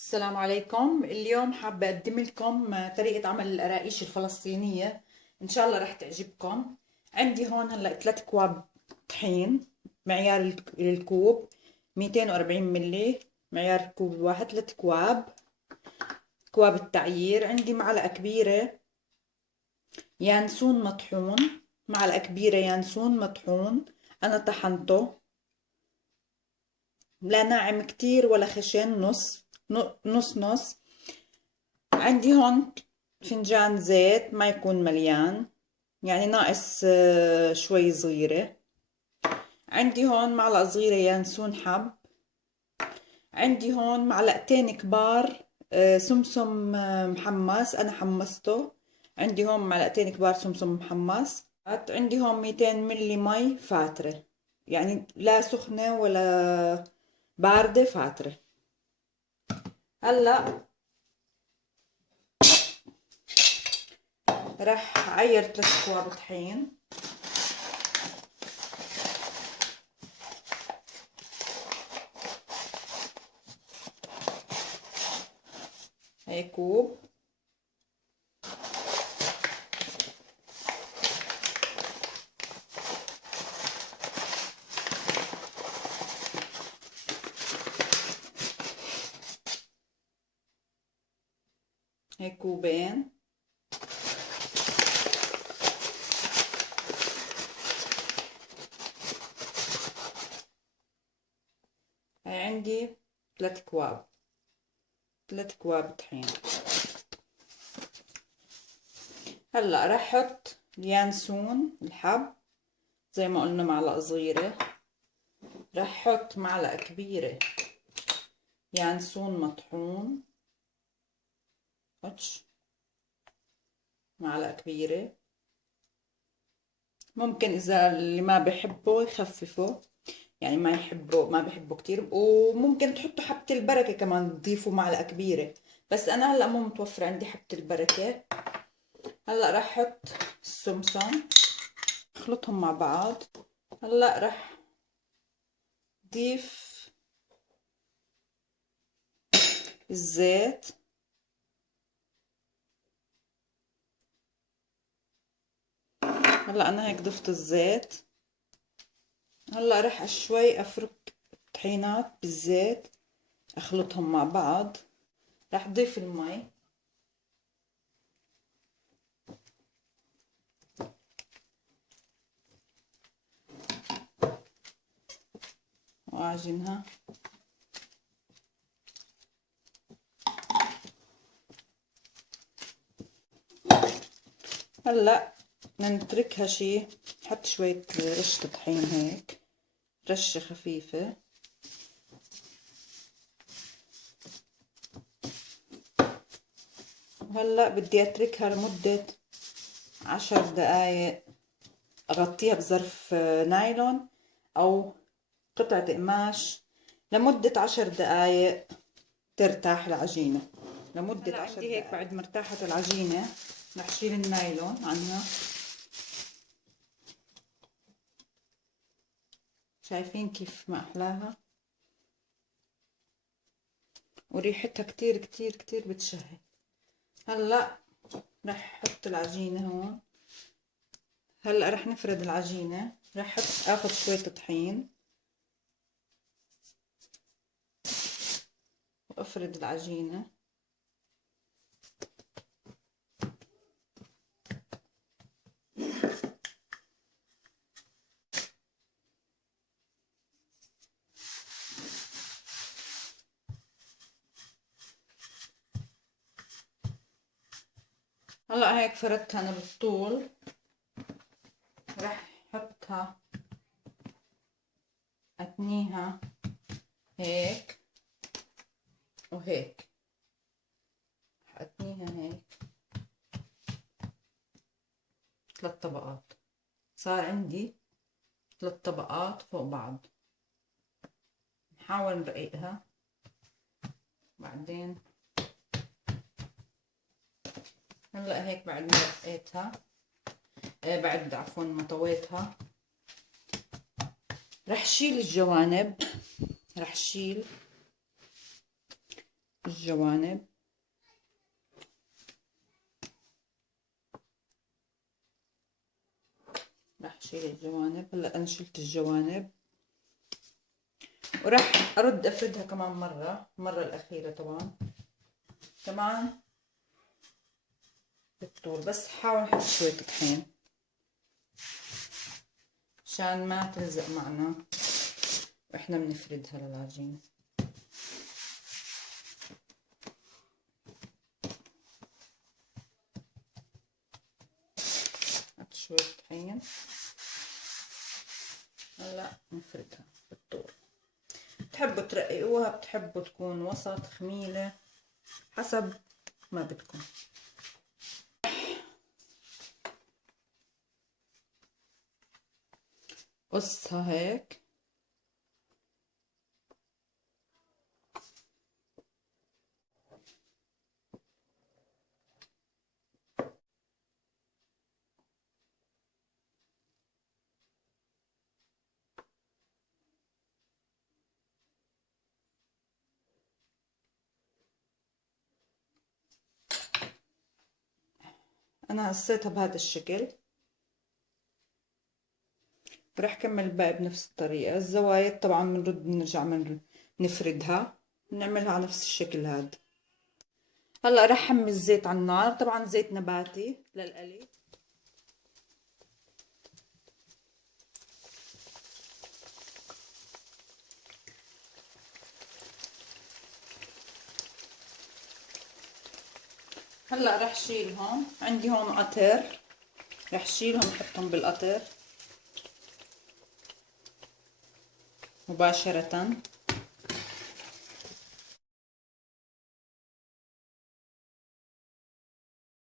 السلام عليكم. اليوم حابة أقدم لكم طريقة عمل القراقيش الفلسطينية. إن شاء الله رح تعجبكم. عندي هون هلأ 3 أكواب طحين. معيار الكوب 240 ملي. معيار الكوب الواحد 3 أكواب. أكواب التعيير عندي معلقة كبيرة يانسون مطحون. معلقة كبيرة يانسون مطحون، أنا طحنته لا ناعم كتير ولا خشن، نص نص نص. عندي هون فنجان زيت ما يكون مليان، يعني ناقص شوي صغيرة. عندي هون معلقة صغيرة يانسون حب. عندي هون معلقتين كبار سمسم محمص، أنا حمصته. عندي هون معلقتين كبار سمسم محمص. عندي هون 200 ملي مي فاترة، يعني لا سخنة ولا باردة، فاترة. هلا رح عير 3 أكواب طحين. هي كوب. هي كوبين. هي عندي 3 أكواب، 3 أكواب طحين. هلا رح احط اليانسون الحب زي ما قلنا معلقة صغيرة. رح احط معلقة كبيرة يانسون مطحون، معلقة كبيرة. ممكن اذا اللي ما بحبه يخففه، يعني ما بحبه كتير، وممكن تحطوا حبة البركة كمان، تضيفوا معلقة كبيرة. بس انا هلا مو متوفرة عندي حبة البركة. هلا رح احط السمسم، اخلطهم مع بعض. هلا رح ضيف الزيت. هلا انا هيك ضفت الزيت. هلا رح شوي افرك الطحينات بالزيت، اخلطهم مع بعض. رح ضيف المي واعجنها. هلا نتركها شي، نحط شوية رشة طحين هيك، رشة خفيفة. وهلا بدي اتركها لمدة 10 دقايق. اغطيها بظرف نايلون او قطعة قماش لمدة 10 دقايق ترتاح العجينة. لمدة 10 دقايق. هيك بعد ما ارتاحت العجينة رح شيل النايلون عنها. شايفين كيف ما احلاها، وريحتها كتير كتير كتير بتشهي. هلا رح احط العجينة هون. هلا رح نفرد العجينة. رح اخذ شوية طحين وافرد العجينة. هلا هيك فردتها انا بالطول. رح احطها، اتنيها هيك وهيك، اتنيها هيك 3 طبقات. صار عندي 3 طبقات فوق بعض. نحاول نرققها بعدين. هلا هيك بعد ما رقيتها، بعد عفوا ما طويتها، رح شيل الجوانب. رح شيل الجوانب. راح شيل الجوانب. هلا انا شلت الجوانب وراح ارد افردها كمان مرة الاخيرة طبعا كمان بالطول. بس حاول نحط شوية طحين عشان ما تلزق معنا واحنا بنفردها للعجين. حط شوية طحين. هلا نفردها بالطول. بتحبوا ترققوها، بتحبوا تكون وسط خميلة، حسب ما بدكم. قصها هيك. انا قصيتها بهذا الشكل. رح كمل الباقي بنفس الطريقة. الزوايد طبعا بنرجع نفردها، بنعملها على نفس الشكل هذا. هلا رح حمي الزيت على النار، طبعا زيت نباتي للقلي. هلا رح شيلهم. عندي هون قطر، رح شيلهم احطهم بالقطر مباشرة.